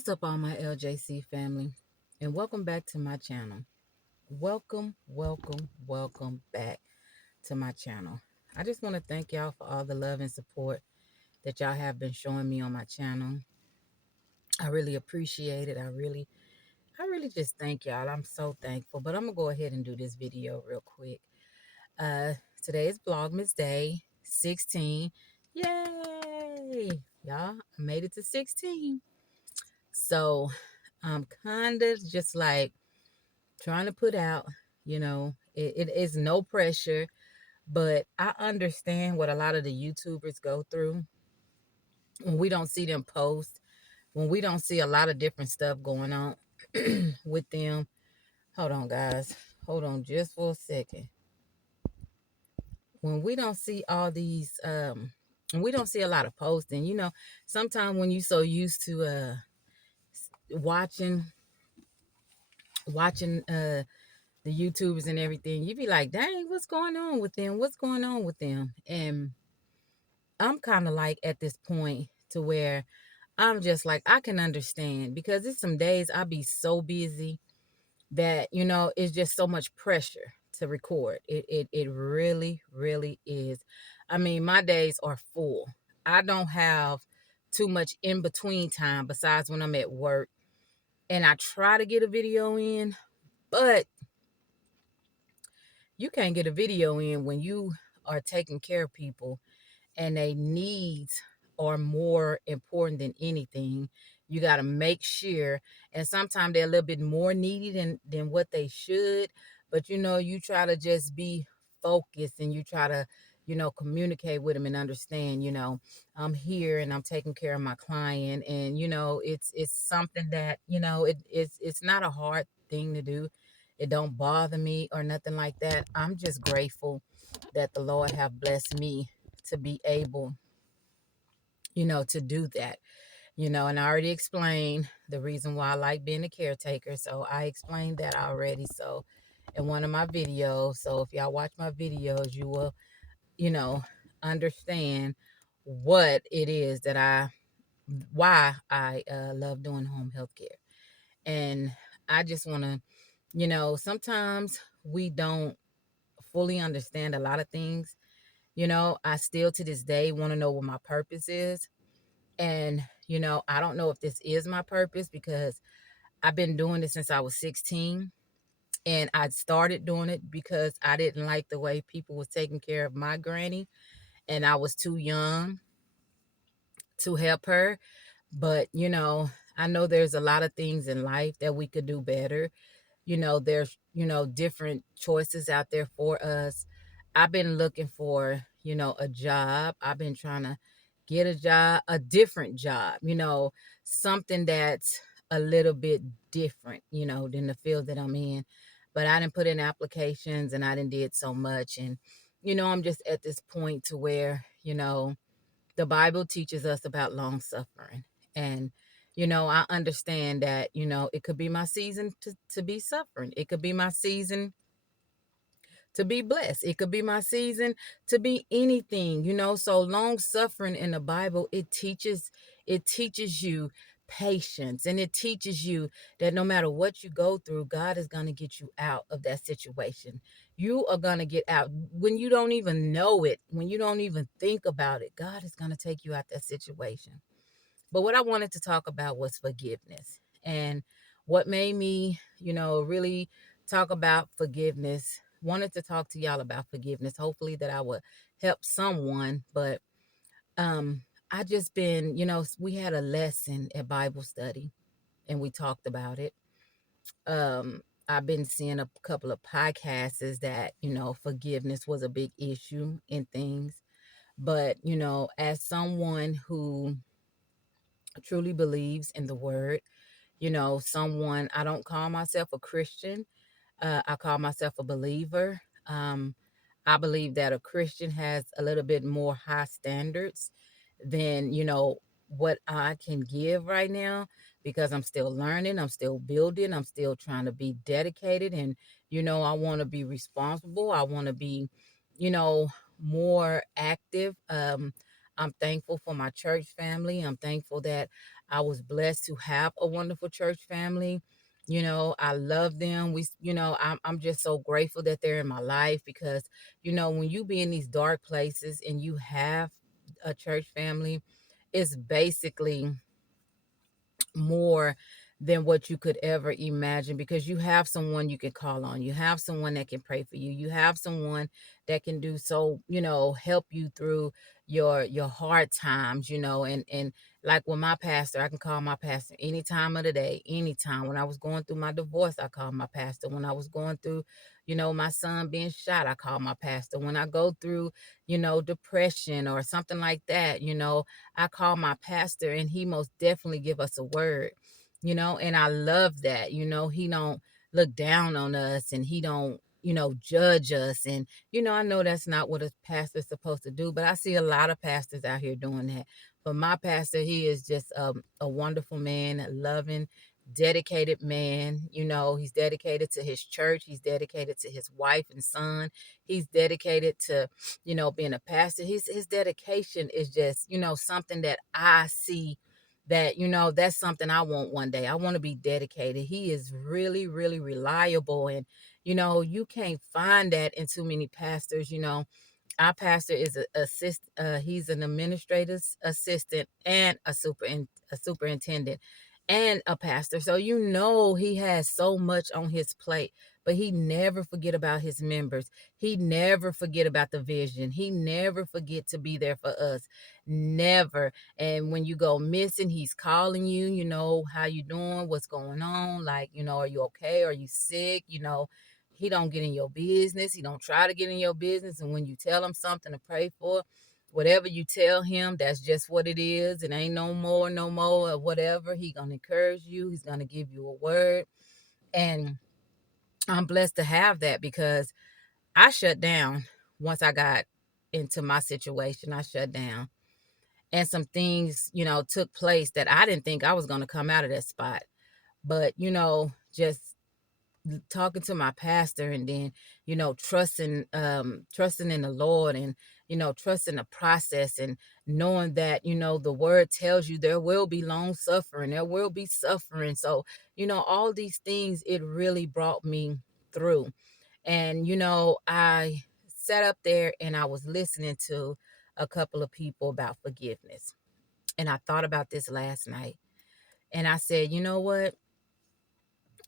What's up, all my LJC family, and welcome back to my channel. Welcome back to my channel. I just want to thank y'all for all the love and support that y'all have been showing me on my channel. I really appreciate it. I really just thank y'all. I'm so thankful. But I'm gonna go ahead and do this video real quick. Uh, Today is Vlogmas Day 16. Yay! Y'all, I made it to 16. So I'm kind of just like trying to put out, it is no pressure, but I understand what a lot of the YouTubers go through when we don't see them post, when we don't see a lot of different stuff going on with them. Hold on, guys. Hold on just for a second. When we don't see all these, and we don't see a lot of posting, sometimes when you so used to watching watching the YouTubers and everything, you be like, dang, what's going on with them? What's going on with them? And I'm kind of like at this point to where I'm just like, I can understand because it's some days I be so busy that, it's just so much pressure to record. It really is. I mean, my days are full. I don't have too much in between time besides when I'm at work. And I try to get a video in, but you can't get a video in when you are taking care of people and their needs are more important than anything. You got to make sure, and sometimes they're a little bit more needy than what they should, but you try to just be focused and you try to communicate with them and understand, I'm here and I'm taking care of my client. And it's something that it's not a hard thing to do. It don't bother me or nothing like that. I'm just grateful that the Lord have blessed me to be able, to do that. And I already explained the reason why I like being a caretaker. So I explained that already. So in one of my videos. So if y'all watch my videos, you will, you know, understand what it is that why I love doing home health care. And I just want to, sometimes we don't fully understand a lot of things. I still to this day want to know what my purpose is. And, I don't know if this is my purpose because I've been doing this since I was 16. And I started doing it because I didn't like the way people was taking care of my granny. And I was too young to help her. But, I know there's a lot of things in life that we could do better. There's different choices out there for us. I've been looking for a job. I've been trying to get a job, a different job, something that's a little bit different than the field that I'm in. But I didn't put in applications and I didn't did so much. And I'm just at this point to where the Bible teaches us about long suffering. And, I understand that, it could be my season to be suffering. It could be my season to be blessed. It could be my season to be anything, So long suffering in the Bible, it teaches you patience, and it teaches you that no matter what you go through, God is going to get you out of that situation. You are going to get out when you don't even know it, when you don't even think about it. God is going to take you out that situation. But what I wanted to talk about was forgiveness. And what made me, really talk about forgiveness, wanted to talk to y'all about forgiveness. Hopefully that I would help someone. But um, I just been, we had a lesson at Bible study and we talked about it. I've been seeing a couple of podcasts that, forgiveness was a big issue in things. But, as someone who truly believes in the word, someone, I don't call myself a Christian. I call myself a believer. I believe that a Christian has a little bit more high standards than, what I can give right now because I'm still learning, I'm still building, I'm still trying to be dedicated. And, I want to be responsible. I want to be, you know, more active. I'm thankful for my church family. I'm thankful that I was blessed to have a wonderful church family. I love them. I'm just so grateful that they're in my life because, when you be in these dark places and you have a church family, it's basically more than what you could ever imagine because you have someone you can call on. You have someone that can pray for you. You have someone that can do so, help you through your hard times, and like with my pastor, I can call my pastor any time of the day, anytime. When I was going through my divorce, I called my pastor. When I was going through, my son being shot, I called my pastor. When I go through, depression or something like that, I call my pastor and he most definitely give us a word, and I love that, he don't look down on us and he don't, judge us. And, I know that's not what a pastor's supposed to do, but I see a lot of pastors out here doing that. But my pastor, he is just a wonderful man, a loving, dedicated man. He's dedicated to his church. He's dedicated to his wife and son. He's dedicated to, being a pastor. His dedication is just, something that I see that, that's something I want one day. I want to be dedicated. He is really, really reliable. And, you can't find that in too many pastors. Our pastor is he's an administrator's assistant and a superintendent and a pastor. So he has so much on his plate, but he never forget about his members. He never forget about the vision. He never forget to be there for us. Never. And when you go missing, he's calling you, how you doing, what's going on? Like, are you okay? Are you sick? He don't get in your business. He don't try to get in your business. And when you tell him something to pray for, whatever you tell him, that's just what it is. It ain't no more, or whatever. He gonna encourage you. He's gonna give you a word. And I'm blessed to have that because I shut down once I got into my situation. I shut down. And some things, took place that I didn't think I was gonna come out of that spot. But, just talking to my pastor and then trusting in the Lord and trusting the process and knowing that the word tells you there will be long suffering, there will be suffering. So all these things, it really brought me through. And I sat up there and I was listening to a couple of people about forgiveness, and I thought about this last night, and I said, you know what,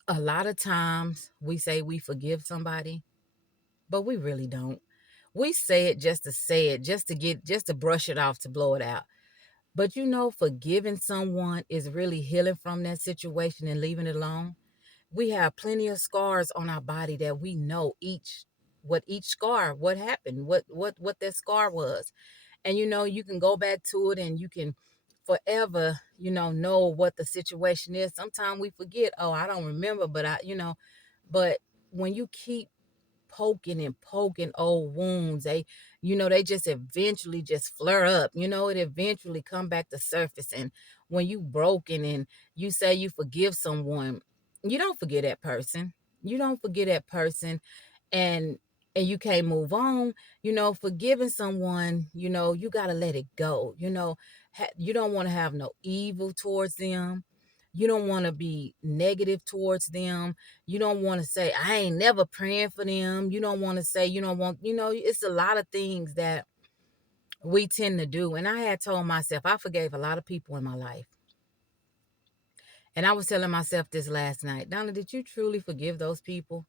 a lot of times we say we forgive somebody, but we really don't. We say it just to say it, just to brush it off, to blow it out. But forgiving someone is really healing from that situation and leaving it alone. We have plenty of scars on our body that we know each scar, what happened, what that scar was. And you can go back to it and you can forever, know what the situation is. Sometimes we forget, oh, I don't remember, but but when you keep poking and poking old wounds, they just eventually just flare up. It eventually come back to surface. And when you broken and you say you forgive someone, you don't forget that person. You don't forget that person. And you can't move on. Forgiving someone, you got to let it go. You don't want to have no evil towards them. You don't want to be negative towards them. You don't want to say, I ain't never praying for them. You don't want to say, you don't want, it's a lot of things that we tend to do. And I had told myself, I forgave a lot of people in my life. And I was telling myself this last night, Donna, did you truly forgive those people?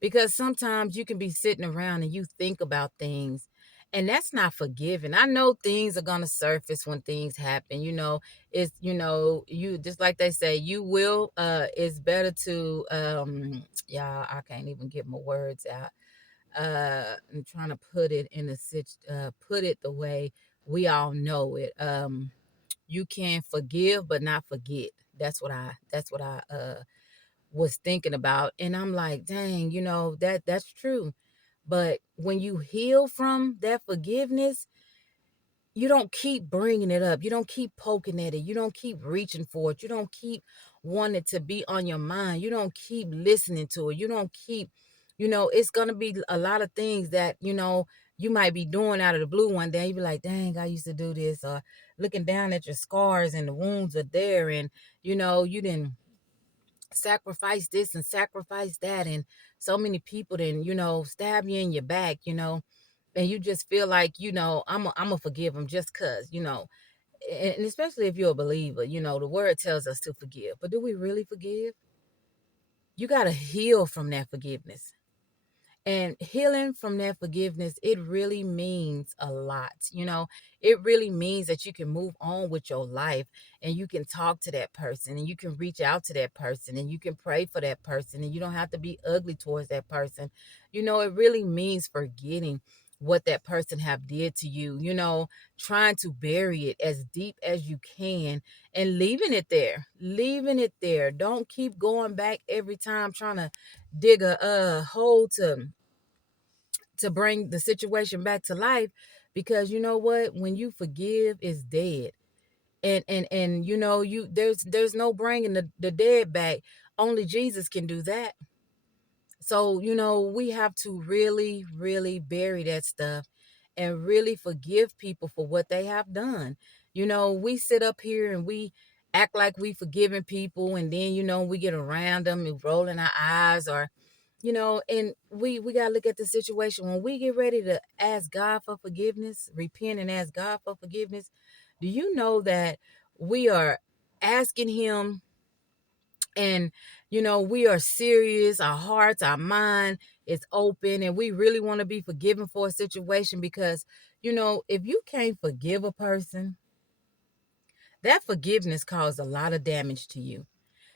Because sometimes you can be sitting around and you think about things, and that's not forgiving. I know things are going to surface when things happen. It's, you just like they say, you will, it's better to, yeah, I can't even get my words out. I'm trying to put it in put it the way we all know it. You can forgive, but not forget. That's what I was thinking about. And I'm like, dang, that's true. But when you heal from that forgiveness, you don't keep bringing it up. You don't keep poking at it. You don't keep reaching for it. You don't keep wanting it to be on your mind. You don't keep listening to it. You don't keep, it's going to be a lot of things that, you might be doing out of the blue one day. You be like, dang, I used to do this. Or looking down at your scars and the wounds are there. And, you didn't sacrifice this and sacrifice that. And so many people then, stab you in your back, and you just feel like, I'm going to forgive them just because, and especially if you're a believer, the word tells us to forgive. But do we really forgive? You got to heal from that forgiveness. And healing from that forgiveness, it really means a lot. It really means that you can move on with your life, and you can talk to that person, and you can reach out to that person, and you can pray for that person, and you don't have to be ugly towards that person. It really means forgetting what that person have did to you, trying to bury it as deep as you can and leaving it there. Don't keep going back every time trying to dig a hole to bring the situation back to life, because you know what, when you forgive, it's dead. And there's no bringing the dead back. Only Jesus can do that. So we have to really, really bury that stuff and really forgive people for what they have done. We sit up here and we act like we forgiving people, and then we get around them and rolling our eyes, or and we got to look at the situation. When we get ready to ask God for forgiveness, repent and ask God for forgiveness, do you know that we are asking him, and we are serious, our hearts, our mind is open, and we really want to be forgiven for a situation? Because if you can't forgive a person, that forgiveness caused a lot of damage to you.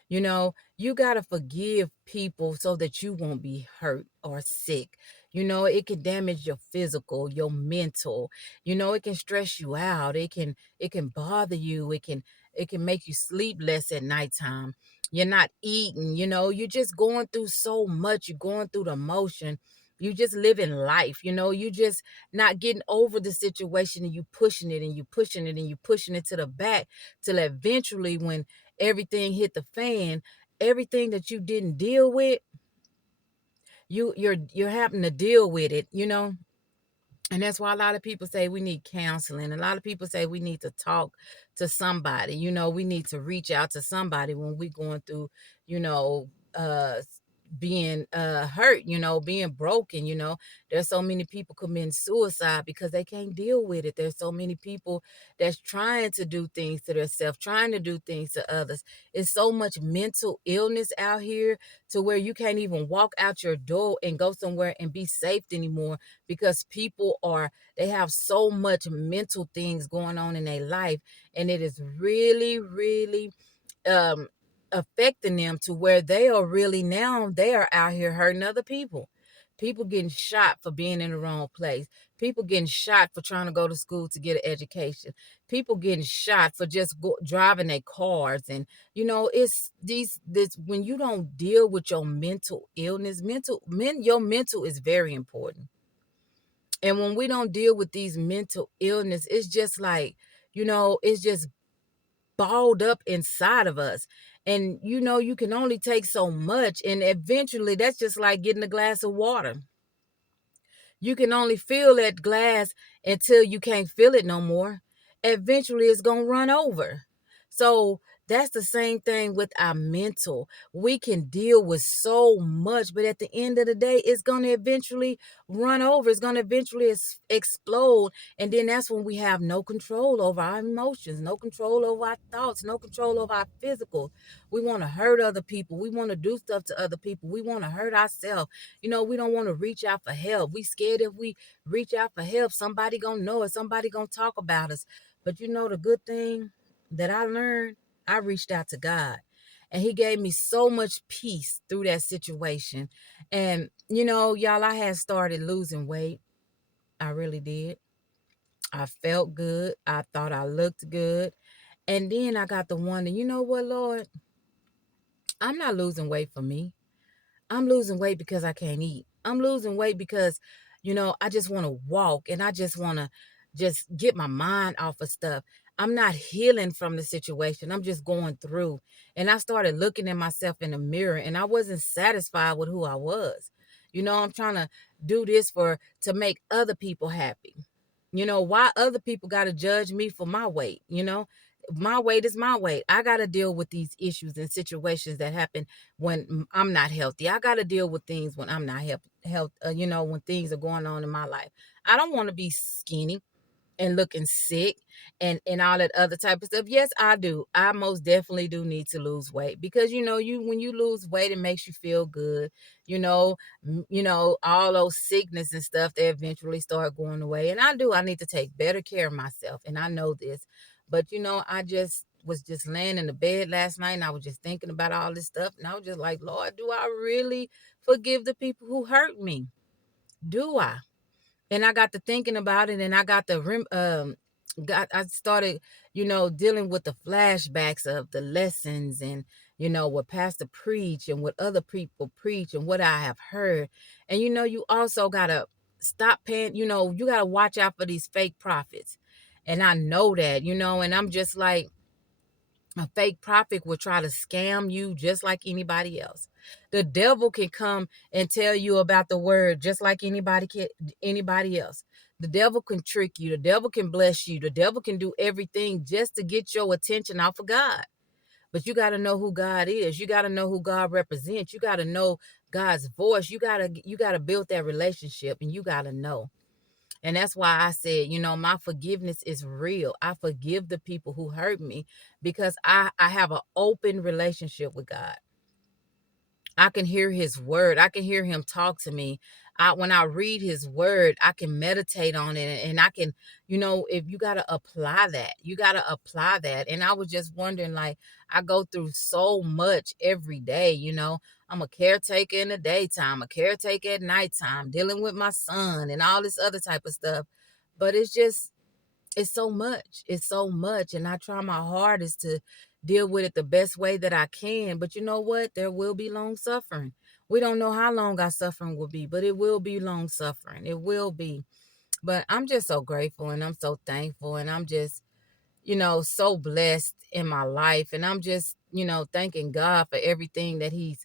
You got to forgive people so that you won't be hurt or sick. It can damage your physical, your mental. It can stress you out. It can bother you. It can make you sleep less at nighttime. You're not eating, you're just going through so much. You're going through the motion. You just living life, you just not getting over the situation, and you pushing it and you pushing it and you pushing it to the back, till eventually when everything hit the fan, everything that you didn't deal with, you're having to deal with it. And that's why a lot of people say we need counseling. A lot of people say we need to talk to somebody. We need to reach out to somebody when we're going through, you know, uh, being hurt, being broken. There's so many people committing suicide because they can't deal with it. There's so many people that's trying to do things to themselves, trying to do things to others. It's so much mental illness out here to where you can't even walk out your door and go somewhere and be safe anymore, because they have so much mental things going on in their life, and it is really, really um affecting them to where they are out here hurting other people getting shot for being in the wrong place, people getting shot for trying to go to school to get an education, people getting shot for just driving their cars. And it's this when you don't deal with your mental illness, your mental is very important. And when we don't deal with these mental illness, it's just like, it's just balled up inside of us. And you can only take so much. And eventually that's just like getting a glass of water. You can only fill that glass until you can't fill it no more. Eventually it's going to run over. So that's the same thing with our mental. We can deal with so much, but at the end of the day, it's going to eventually run over. It's going to eventually explode. And then that's when we have no control over our emotions, no control over our thoughts, no control over our physical. We want to hurt other people. We want to do stuff to other people. We want to hurt ourselves. We don't want to reach out for help. We scared if we reach out for help, somebody gonna know it. Somebody gonna talk about us. But the good thing that I learned, I reached out to God, and he gave me so much peace through that situation. And y'all, I had started losing weight. I really did. I felt good. I thought I looked good. And then I got to wonder, you know what, Lord? I'm not losing weight for me. I'm losing weight because I can't eat. I'm losing weight because, I just want to walk, and I just want to just get my mind off of stuff. I'm not healing from the situation. I'm just going through. And I started looking at myself in the mirror, and I wasn't satisfied with who I was. I'm trying to do this to make other people happy. Why other people got to judge me for my weight? My weight is my weight. I got to deal with these issues and situations that happen when I'm not healthy. I got to deal with things when I'm not when things are going on in my life. I don't want to be skinny and looking sick and all that other type of stuff. Yes, I do. I most definitely do need to lose weight because you when you lose weight, it makes you feel good. All those sickness and stuff, they eventually start going away. And I need to take better care of myself. And I know this. But I just was just laying in the bed last night and I was just thinking about all this stuff. And I was just like, Lord, do I really forgive the people who hurt me? Do I? And I got to thinking about it, and I got I started, dealing with the flashbacks of the lessons and what pastor preach and what other people preach and what I have heard. And you also gotta stop paying. You gotta watch out for these fake prophets. And I know that, and I'm just like, a fake prophet will try to scam you just like anybody else. The devil can come and tell you about the word just like anybody else. The devil can trick you. The devil can bless you. The devil can do everything just to get your attention off of God. But you got to know who God is. You got to know who God represents. You got to know God's voice. You got to build that relationship, and you got to know. And that's why I said, my forgiveness is real. I forgive the people who hurt me because I have an open relationship with God. I can hear his word. I can hear him talk to me. When I read his word, I can meditate on it and I can, if you got to apply that, you got to apply that. And I was just wondering, like, I go through so much every day, I'm a caretaker in the daytime, a caretaker at nighttime, dealing with my son and all this other type of stuff. But it's so much. It's so much. And I try my hardest to deal with it the best way that I can. But you know what? There will be long suffering. We don't know how long our suffering will be, but it will be long suffering. It will be. But I'm just so grateful and I'm so thankful. And I'm just so blessed in my life. And I'm just, thanking God for everything that he's,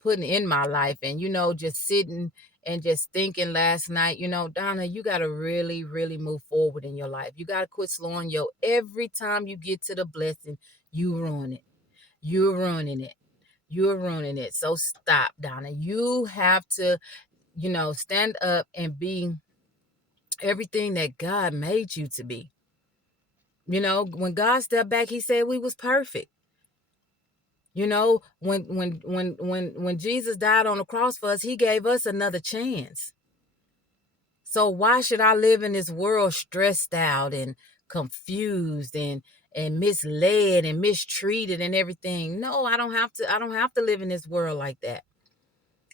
putting in my life. And, just sitting and just thinking last night, Donna, you got to really, really move forward in your life. You got to quit slowing every time you get to the blessing, you ruin it. You're ruining it. You're ruining it. So stop, Donna. You have to, stand up and be everything that God made you to be. When God stepped back, he said we was perfect. When Jesus died on the cross for us, he gave us another chance. So why should I live in this world stressed out and confused and misled and mistreated and everything? No, I don't have to live in this world like that.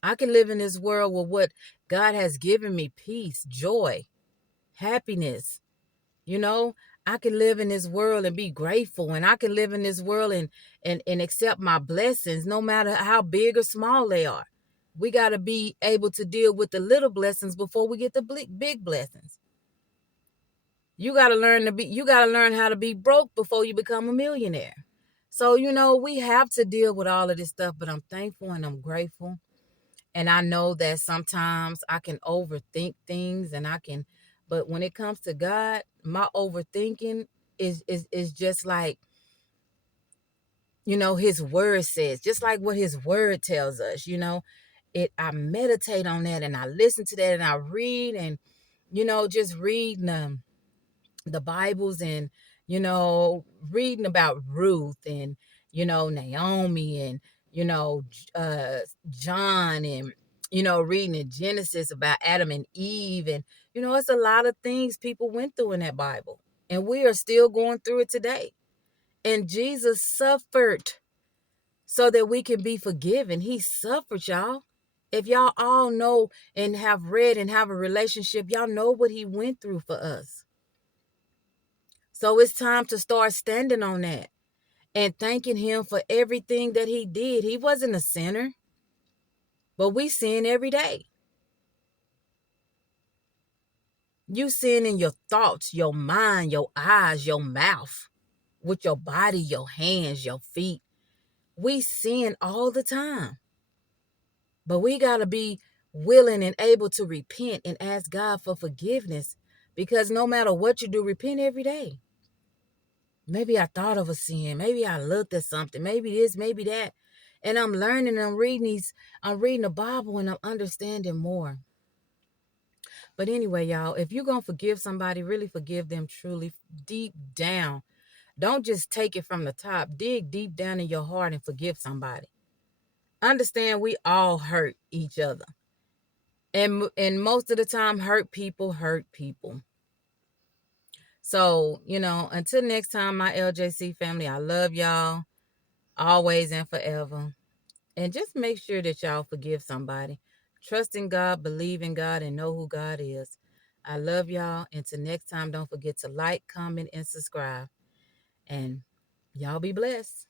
I can live in this world with what God has given me: peace, joy, happiness. You know, I can live in this world and be grateful, and I can live in this world and accept my blessings no matter how big or small they are. We got to be able to deal with the little blessings before we get the big blessings. You got to learn how to be broke before you become a millionaire. So, we have to deal with all of this stuff, but I'm thankful and I'm grateful. And I know that sometimes I can overthink things but when it comes to God, my overthinking is just like, his word says, just like what his word tells us, I meditate on that and I listen to that and I read and, just reading the Bibles and, reading about Ruth and, Naomi and, you know, uh, John and, reading in Genesis about Adam and Eve. And, it's a lot of things people went through in that Bible. And we are still going through it today. And Jesus suffered so that we can be forgiven. He suffered, y'all. If y'all all know and have read and have a relationship, y'all know what he went through for us. So it's time to start standing on that and thanking him for everything that he did. He wasn't a sinner, but we sin every day. You sin in your thoughts, your mind, your eyes, your mouth, with your body, your hands, your feet. We sin all the time. But we got to be willing and able to repent and ask God for forgiveness. Because no matter what you do, repent every day. Maybe I thought of a sin. Maybe I looked at something. Maybe this, maybe that. And I'm learning, I'm reading the Bible and I'm understanding more. But anyway, y'all, if you're going to forgive somebody, really forgive them truly deep down. Don't just take it from the top. Dig deep down in your heart and forgive somebody. Understand we all hurt each other. And most of the time, hurt people hurt people. So, until next time, my LJC family, I love y'all always and forever. And just make sure that y'all forgive somebody. Trust in God, believe in God, and know who God is. I love y'all. Until next time, don't forget to like, comment, and subscribe. And y'all be blessed.